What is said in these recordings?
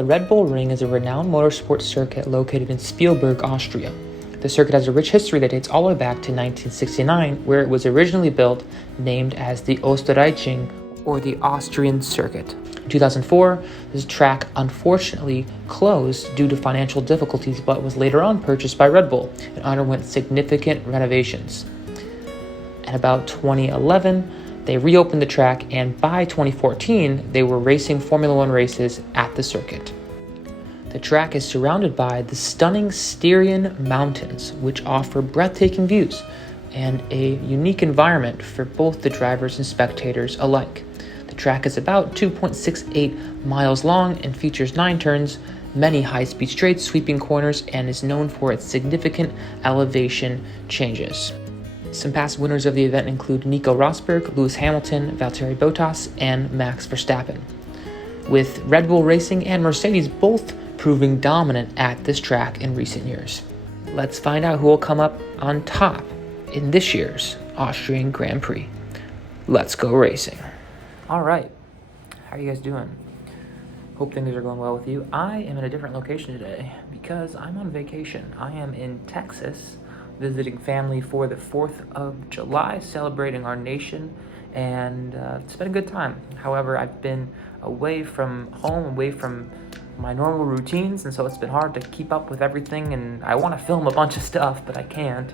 The Red Bull Ring is a renowned motorsports circuit located in Spielberg, Austria. The circuit has a rich history that dates all the way back to 1969, where it was originally built, named as the Österreiching, or the Austrian Circuit. In 2004, this track unfortunately closed due to financial difficulties, but was later on purchased by Red Bull and underwent significant renovations. In about 2011, they reopened the track, and by 2014, they were racing Formula One races at the circuit. The track is surrounded by the stunning Styrian Mountains, which offer breathtaking views and a unique environment for both the drivers and spectators alike. The track is about 2.68 miles long and features 9 turns, many high-speed straights, sweeping corners, and is known for its significant elevation changes. Some past winners of the event include Nico Rosberg, Lewis Hamilton, Valtteri Bottas, and Max Verstappen, with Red Bull Racing and Mercedes both proving dominant at this track in recent years. Let's find out who will come up on top in this year's Austrian Grand Prix. Let's go racing. All right, how are you guys doing? Hope things are going well with you. I am in a different location today because I'm on vacation. I am in Texas, visiting family for the 4th of July, celebrating our nation, and it's been a good time. However, I've been away from home, away from my normal routines, and so it's been hard to keep up with everything, and I want to film a bunch of stuff, but I can't.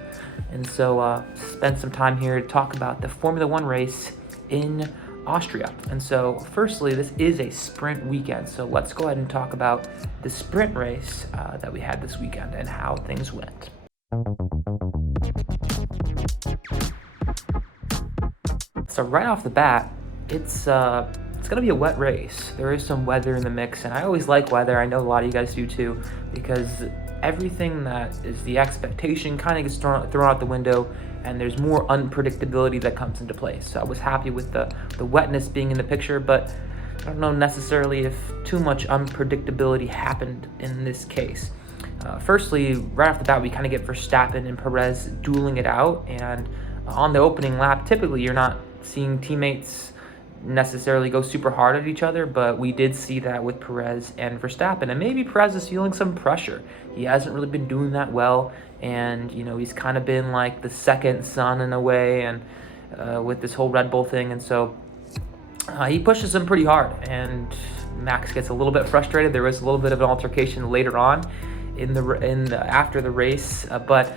And so spend some time here to talk about the Formula One race in Austria. And so firstly, this is a sprint weekend, so let's go ahead and talk about the sprint race that we had this weekend and how things went. So right off the bat, it's gonna be a wet race. There is some weather in the mix, and I always like weather. I know a lot of you guys do too, because everything that is the expectation kind of gets thrown out the window, and there's more unpredictability that comes into play. So I was happy with the wetness being in the picture, but I don't know necessarily if too much unpredictability happened in this case. Firstly, right off the bat, we kind of get Verstappen and Perez dueling it out, and on the opening lap, typically you're not seeing teammates necessarily go super hard at each other, but we did see that with Perez and Verstappen, and maybe Perez is feeling some pressure. He hasn't really been doing that well, and he's kind of been like the second son in a way, and with this whole Red Bull thing, and so he pushes him pretty hard, and Max gets a little bit frustrated. There was a little bit of an altercation later on after the race, but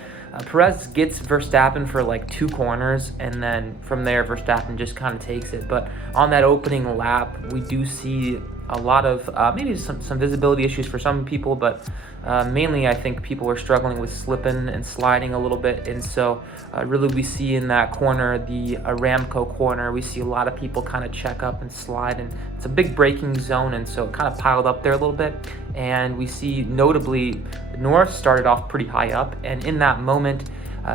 Perez gets Verstappen for like 2 corners, and then from there Verstappen just kind of takes it. But on that opening lap, we do see a lot of maybe some visibility issues for some people, but mainly I think people were struggling with slipping and sliding a little bit. And so really we see in that corner, the Aramco corner, we see a lot of people kind of check up and slide, and it's a big braking zone, and so it kind of piled up there a little bit. And we see notably Norris started off pretty high up, and in that moment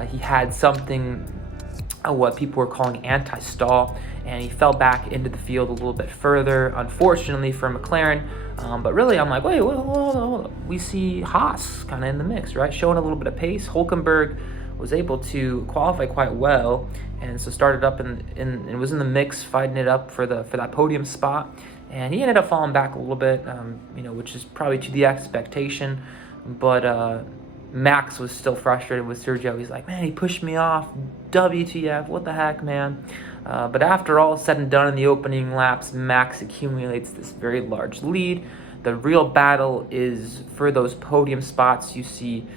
he had something what people were calling anti-stall, and he fell back into the field a little bit further, unfortunately for McLaren. But really, I'm like, wait, hold on. We see Haas kind of in the mix, right? Showing a little bit of pace. Hulkenberg was able to qualify quite well, and so started up and was in the mix, fighting it up for that podium spot. And he ended up falling back a little bit, which is probably to the expectation. But Max was still frustrated with Sergio. He's like, man, he pushed me off. WTF, what the heck, man? But after all said and done in the opening laps, Max accumulates this very large lead. The real battle is for those podium spots. You see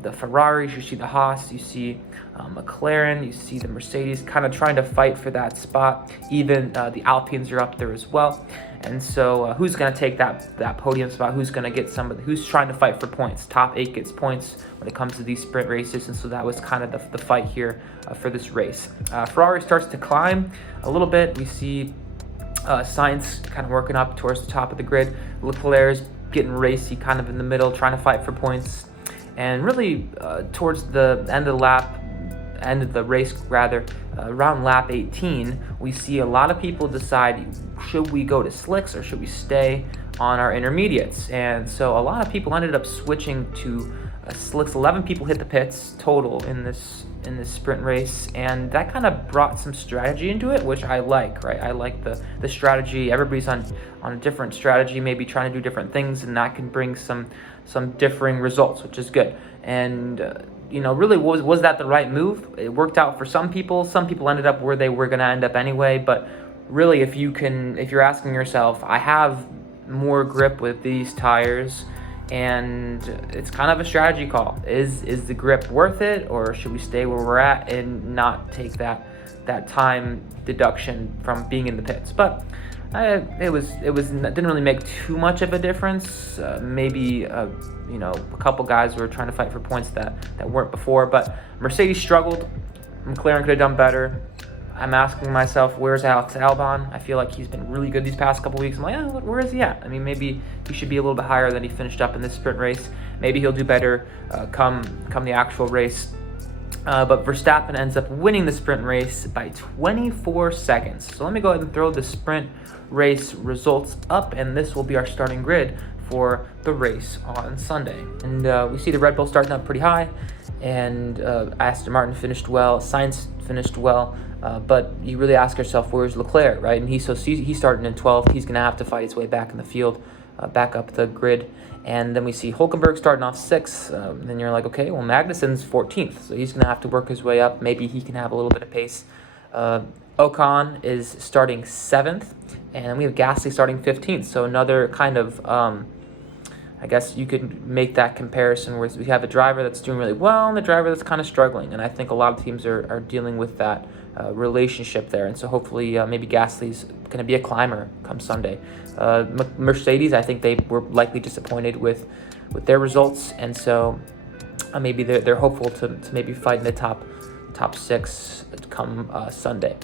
the Ferraris, you see the Haas, you see McLaren, you see the Mercedes kind of trying to fight for that spot. Even the Alpines are up there as well. And so who's going to take that podium spot? Who's going to get who's trying to fight for points? Top 8 gets points when it comes to these sprint races, and so that was kind of the fight here for this race. Ferrari starts to climb a little bit. We see Sainz kind of working up towards the top of the grid. Leclerc's getting racy kind of in the middle, trying to fight for points. And really towards the end of the race, around lap 18, we see a lot of people decide, should we go to slicks or should we stay on our intermediates? And so a lot of people ended up switching to slicks. 11 people hit the pits total in this in this sprint race, and that kind of brought some strategy into it, which I like, right? I like the strategy. Everybody's on a different strategy, maybe trying to do different things, and that can bring some differing results, which is good. And really, was that the right move? It worked out for some people. Some people ended up where they were going to end up anyway. But really, if you're asking yourself, I have more grip with these tires, and it's kind of a strategy call. Is the grip worth it, or should we stay where we're at and not take that time deduction from being in the pits? But it didn't really make too much of a difference. Maybe a couple guys were trying to fight for points that weren't before, but Mercedes struggled. McLaren could have done better. I'm asking myself, where's Alex Albon? I feel like he's been really good these past couple weeks. I'm like, where is he at? I mean, maybe he should be a little bit higher than he finished up in this sprint race. Maybe he'll do better come the actual race. But Verstappen ends up winning the sprint race by 24 seconds. So let me go ahead and throw the sprint race results up, and this will be our starting grid for the race on Sunday. And we see the Red Bull starting up pretty high, and Aston Martin finished well, Sainz finished well, but you really ask yourself, where's Leclerc, right? And he's starting in 12th. He's going to have to fight his way back in the field, back up the grid. And then we see Hülkenberg starting off 6th. Then you're like, okay, well, Magnussen's 14th, so he's going to have to work his way up. Maybe he can have a little bit of pace. Ocon is starting 7th, and we have Gasly starting 15th. So another kind of, I guess you could make that comparison where we have a driver that's doing really well and a driver that's kind of struggling. And I think a lot of teams are dealing with that relationship there. And so hopefully maybe Gasly's going to be a climber come Sunday. Mercedes, I think they were likely disappointed with their results. And so maybe they're hopeful to maybe fight in the top 6 come Sunday.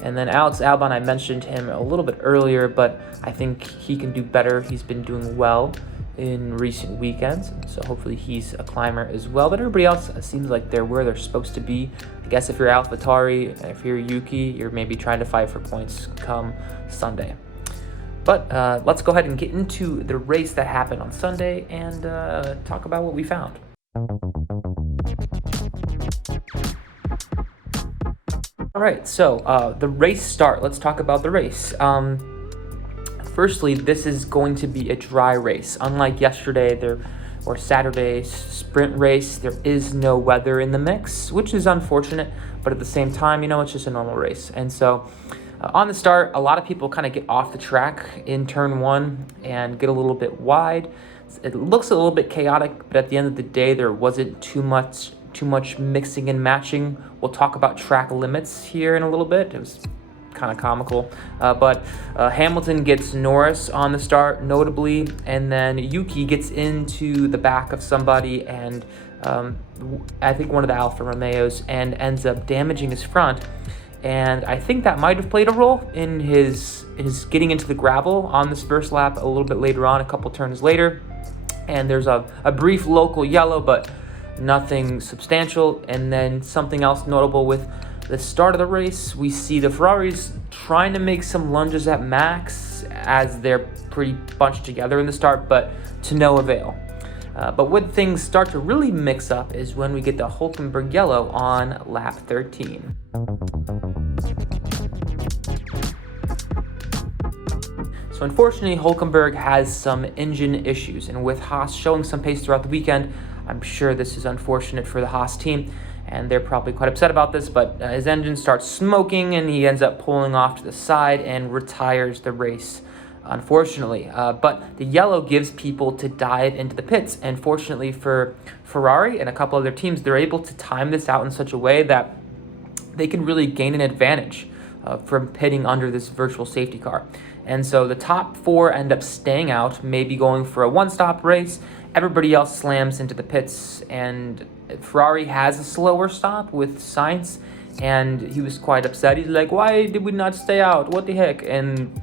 And then Alex Albon, I mentioned him a little bit earlier, but I think he can do better. He's been doing well in recent weekends, so hopefully he's a climber as well. But everybody else seems like they're where they're supposed to be. I guess if you're AlphaTauri, if you're Yuki, you're maybe trying to fight for points come Sunday. But let's go ahead and get into the race that happened on Sunday and talk about what we found. All right, so the race start. Let's talk about the race. Firstly, this is going to be a dry race. Unlike yesterday or Saturday's sprint race, there is no weather in the mix, which is unfortunate, but at the same time, it's just a normal race. And so on the start, a lot of people kind of get off the track in turn 1 and get a little bit wide. It looks a little bit chaotic, but at the end of the day, there wasn't too much mixing and matching. We'll talk about track limits here in a little bit. It was kind of comical, but Hamilton gets Norris on the start, notably, and then Yuki gets into the back of somebody, and I think one of the Alfa Romeos, and ends up damaging his front. And I think that might have played a role in his getting into the gravel on this first lap a little bit later on, a couple turns later. And there's a brief local yellow, but nothing substantial. And then something else notable with the start of the race, we see the Ferraris trying to make some lunges at Max as they're pretty bunched together in the start, but to no avail. But when things start to really mix up is when we get the Hülkenberg yellow on lap 13. So unfortunately, Hülkenberg has some engine issues, and with Haas showing some pace throughout the weekend, I'm sure this is unfortunate for the Haas team, and they're probably quite upset about this, but his engine starts smoking, and he ends up pulling off to the side and retires the race, unfortunately. But the yellow gives people to dive into the pits, and fortunately for Ferrari and a couple other teams, they're able to time this out in such a way that they can really gain an advantage from pitting under this virtual safety car. And so the top 4 end up staying out, maybe going for a one-stop race. Everybody else slams into the pits, and Ferrari has a slower stop with Sainz, and he was quite upset. He's like, why did we not stay out? What the heck? And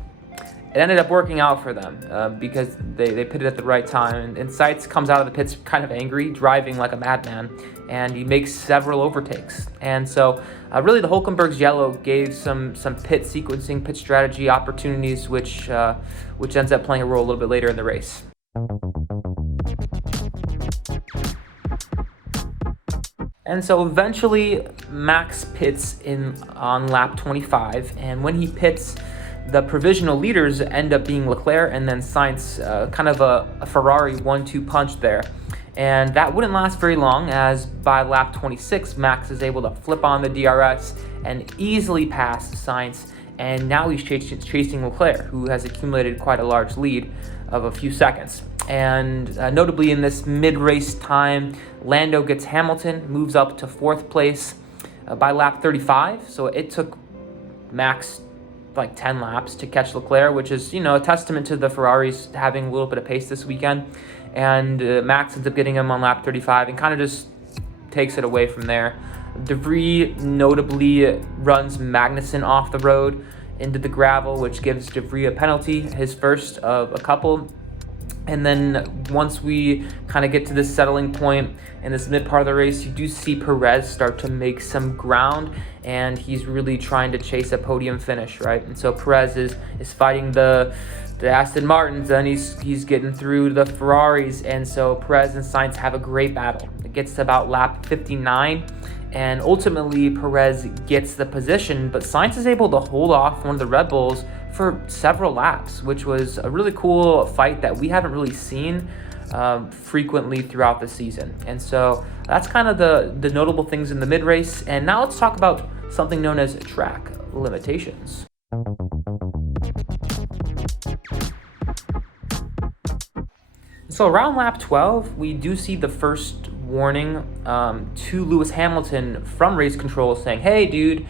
it ended up working out for them because they pitted at the right time. And Sainz comes out of the pits kind of angry, driving like a madman, and he makes several overtakes. And so really the Hülkenberg's yellow gave some pit sequencing, pit strategy opportunities, which ends up playing a role a little bit later in the race. And so eventually Max pits in on lap 25, and when he pits, the provisional leaders end up being Leclerc and then Sainz, kind of a Ferrari 1-2 punch there. And that wouldn't last very long, as by lap 26, Max is able to flip on the DRS and easily pass Sainz, and now he's chasing Leclerc, who has accumulated quite a large lead of a few seconds. And notably in this mid-race time, Lando gets Hamilton, moves up to 4th place by lap 35. So it took Max like 10 laps to catch Leclerc, which is, a testament to the Ferraris having a little bit of pace this weekend. And Max ends up getting him on lap 35 and kind of just takes it away from there. De Vries notably runs Magnussen off the road into the gravel, which gives De Vries a penalty, his first of a couple. And then once we kind of get to this settling point in this mid part of the race, you do see Perez start to make some ground, and he's really trying to chase a podium finish, right? And so Perez is fighting the Aston Martins, and he's getting through the Ferraris, and so Perez and Sainz have a great battle. It gets to about lap 59, and ultimately Perez gets the position, but Sainz is able to hold off one of the Red Bulls for several laps, which was a really cool fight that we haven't really seen frequently throughout the season. And so that's kind of the notable things in the mid-race. And now let's talk about something known as track limitations. So around lap 12, we do see the first warning to Lewis Hamilton from race control saying, hey, dude,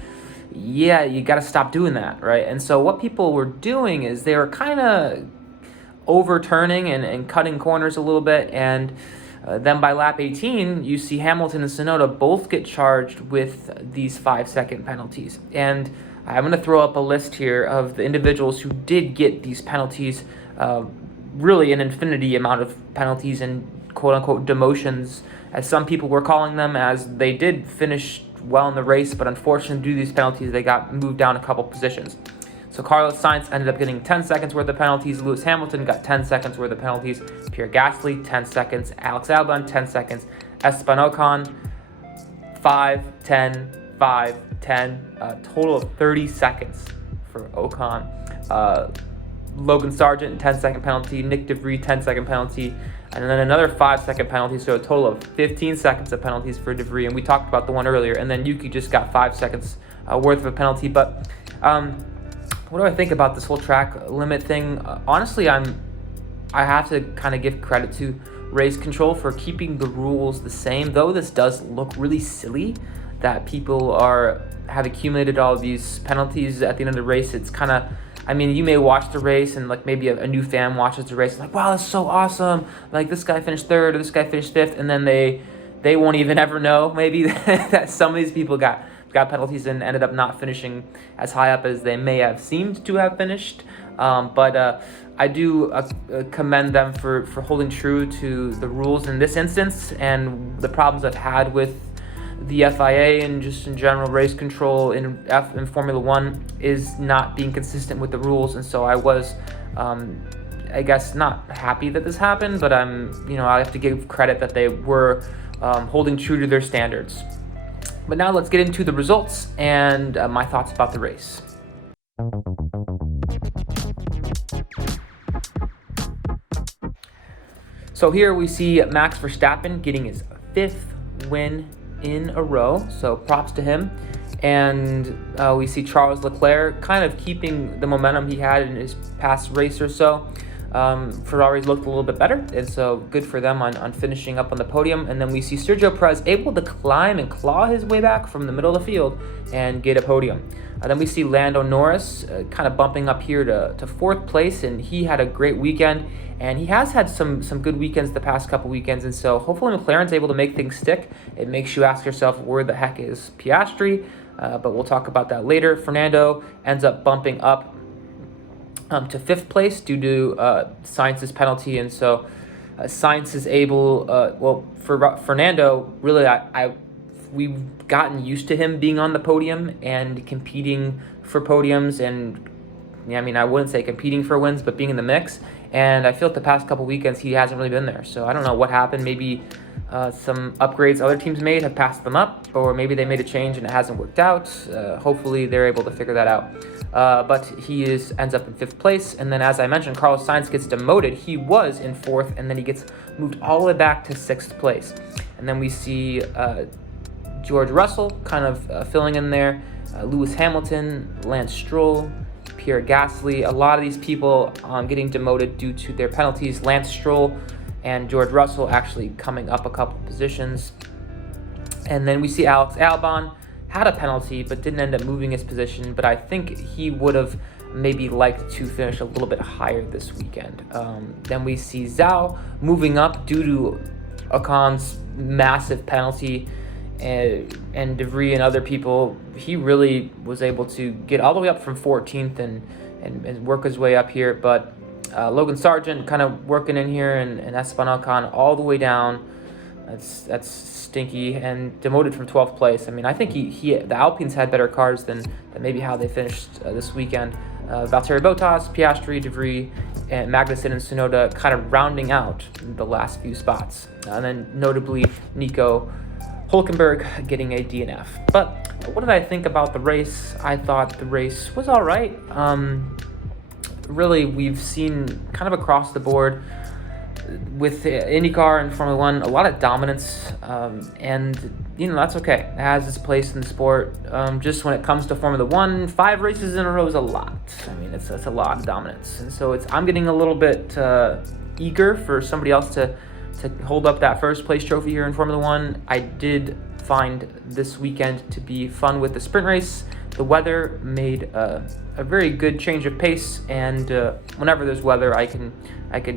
yeah, you got to stop doing that, right? And so what people were doing is they were kind of overturning and cutting corners a little bit. And then by lap 18, you see Hamilton and Tsunoda both get charged with these 5-second penalties. And I'm going to throw up a list here of the individuals who did get these penalties, really an infinity amount of penalties and quote-unquote demotions, as some people were calling them, as they did finish well in the race, but unfortunately due to these penalties, they got moved down a couple positions. So Carlos Sainz ended up getting 10 seconds worth of penalties. Lewis Hamilton got 10 seconds worth of penalties. Pierre Gasly, 10 seconds. Alex Albon, 10 seconds. Esteban Ocon, 5, 10, 5, 10. A total of 30 seconds for Ocon. Logan Sargent, 10-second penalty. Nick De Vries, 10-second penalty. And then another 5-second penalty, so a total of 15 seconds of penalties for De Vries. And we talked about the one earlier. And then Yuki just got 5 seconds worth of a penalty. But what do I think about this whole track limit thing? Honestly, I have to kind of give credit to race control for keeping the rules the same. Though this does look really silly that people have accumulated all of these penalties at the end of the race. It's kind of, you may watch the race and like maybe a new fan watches the race and like, wow, that's so awesome. Like this guy finished 3rd or this guy finished 5th, and then they won't even ever know maybe that some of these people got penalties and ended up not finishing as high up as they may have seemed to have finished. But I do commend them for holding true to the rules in this instance, and the problems I've had with the FIA and just in general race control in Formula One is not being consistent with the rules. And so I was, I guess, not happy that this happened, but I have to give credit that they were holding true to their standards. But now let's get into the results and my thoughts about the race. So here we see Max Verstappen getting his 5th win in a row, so props to him. And we see Charles Leclerc kind of keeping the momentum he had in his past race or so. Ferrari's looked a little bit better, and so good for them on finishing up on the podium. And then we see Sergio Perez able to climb and claw his way back from the middle of the field and get a podium. Then we see Lando Norris kind of bumping up here to 4th place, and he had a great weekend, and he has had some good weekends the past couple weekends, and so hopefully McLaren's able to make things stick. It makes you ask yourself, where the heck is Piastri? But we'll talk about that later. Fernando ends up bumping up to 5th place due to Sainz's penalty, and so Sainz is able, for Fernando, really, we've gotten used to him being on the podium and competing for podiums, and I wouldn't say competing for wins, but being in the mix. And I feel like the past couple weekends he hasn't really been there. So I don't know what happened. Maybe some upgrades other teams made have passed them up, or maybe they made a change and it hasn't worked out. Hopefully they're able to figure that out. But he ends up in 5th place. And then, as I mentioned, Carlos Sainz gets demoted. He was in 4th, and then he gets moved all the way back to 6th place. And then we see George Russell kind of filling in there, Lewis Hamilton, Lance Stroll, Pierre Gasly. A lot of these people getting demoted due to their penalties. Lance Stroll and George Russell actually coming up a couple positions. And then we see Alex Albon had a penalty but didn't end up moving his position, but I think he would have maybe liked to finish a little bit higher this weekend. Then we see Zhou moving up due to Ocon's massive penalty, and De Vries and other people. He really was able to get all the way up from 14th and work his way up here, but Logan Sargent kind of working in here, and Esteban Ocon all the way down. That's stinky, and demoted from 12th place. I mean, I think the Alpines had better cars than maybe how they finished this weekend. Valtteri Bottas, Piastri, De Vries, and Magnussen and Tsunoda kind of rounding out the last few spots. And then notably Nico Hülkenberg getting a DNF. But what did I think about the race? I thought the race was all right. Really, we've seen kind of across the board with IndyCar and Formula One a lot of dominance, and that's okay. It has its place in the sport. Just when it comes to Formula One, 5 races in a row is a lot. I mean, it's a lot of dominance, and so I'm getting a little bit eager for somebody else to hold up that first place trophy here in Formula One. I did find this weekend to be fun with the sprint race. The weather made a very good change of pace, and whenever there's weather, I can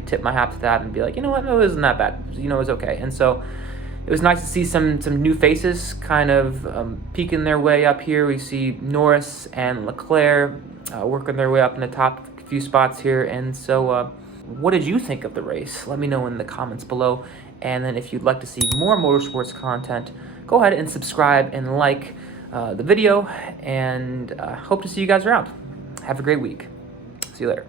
tip my hat to that and be like, you know what, no, it isn't that bad. It was okay. And so it was nice to see some new faces kind of peeking their way up here. We see Norris and Leclerc working their way up in the top few spots here. And so what did you think of the race? Let me know in the comments below. And then if you'd like to see more motorsports content, go ahead and subscribe and like the video, and hope to see you guys around. Have a great week. See you later.